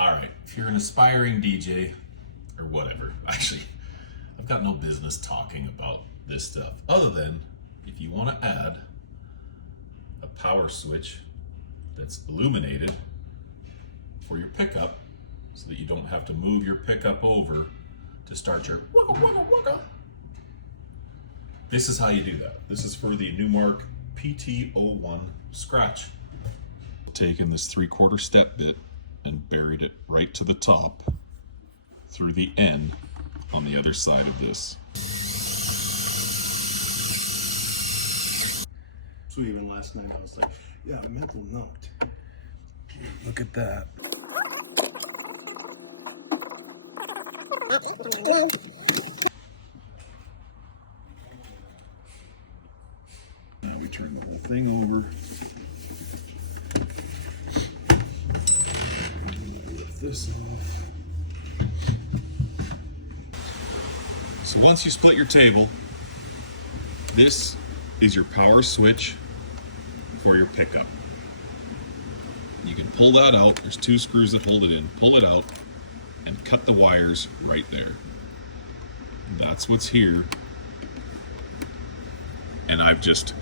All right, if you're an aspiring DJ or whatever, actually, I've got no business talking about this stuff other than if you want to add a power switch that's illuminated for your pickup so that you don't have to move your pickup over to start your wugga wugga wugga. This is how you do that. This is for the Numark PT01 SCRATCH. Taken this 3/4 step bit and buried it right to the top through the end on the other side of this. So even last night I was like, yeah, mental note. Look at that. Now we turn the whole thing over. Lift this off. So once you split your table, this is your power switch for your pickup. You can pull that out. There's 2 screws that hold it in. Pull it out and cut the wires right there. That's what's here. And I've just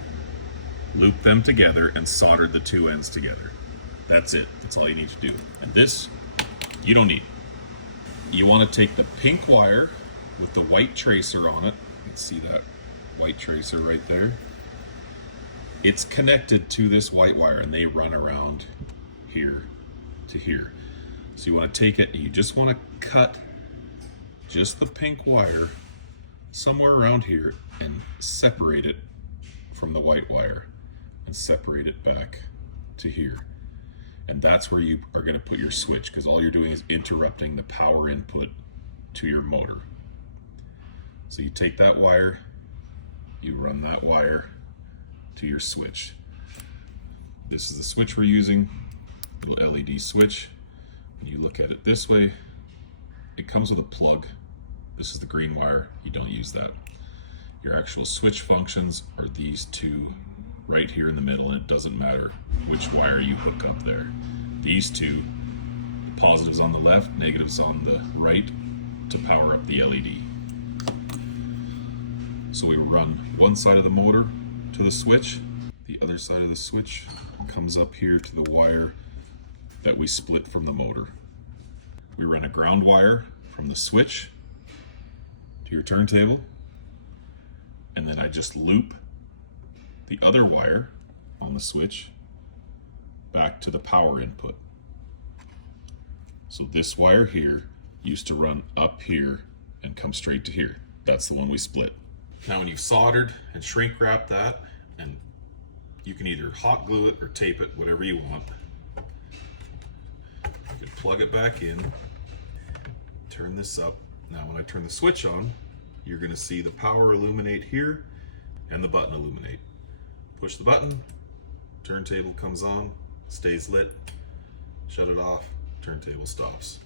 looped them together and soldered the 2 ends together. That's it. That's all you need to do. And this, you don't need. You want to take the pink wire with the white tracer on it. Let's see that white tracer right there. It's connected to this white wire and they run around here to here. So you want to take it and you just want to cut just the pink wire somewhere around here and separate it from the white wire and separate it back to here. And that's where you are going to put your switch, because all you're doing is interrupting the power input to your motor. So you take that wire, you run that wire to your switch. This is the switch we're using, little LED switch. When you look at it this way, it comes with a plug. This is the green wire, you don't use that. Your actual switch functions are these 2 right here in the middle, and it doesn't matter which wire you hook up there. These 2, positives on the left, negatives on the right, to power up the LED. So we run one side of the motor to the switch, the other side of the switch comes up here to the wire that we split from the motor. We run a ground wire from the switch to your turntable, and then I just loop the other wire on the switch back to the power input. So this wire here used to run up here and come straight to here. That's the one we split. Now when you've soldered and shrink wrapped that, and you can either hot glue it or tape it, whatever you want. You can plug it back in, turn this up. Now when I turn the switch on, you're going to see the power illuminate here and the button illuminate. Push the button, turntable comes on, stays lit, shut it off, turntable stops.